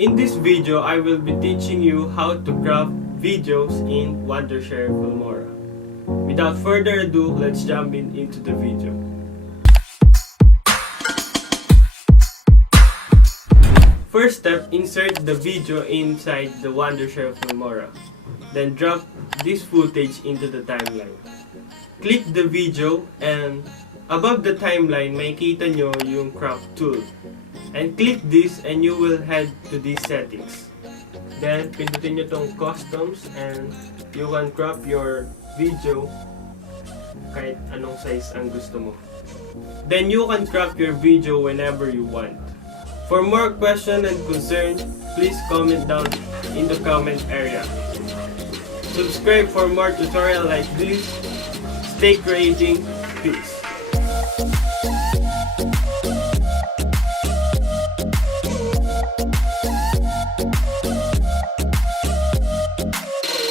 In this video, I will be teaching you how to crop videos in Wondershare Filmora. Without further ado, let's jump into the video. First step, insert the video inside the Wondershare Filmora. Then drop this footage into the timeline. Click the video and above the timeline, makikita nyo yung crop tool. And click this and you will head to these settings. Then, pindutin nyo tong customs and you can crop your video kahit anong size ang gusto mo. Then, you can crop your video whenever you want. For more question and concern, please comment down in the comment area. Subscribe for more tutorial like this. Stay creating. Peace.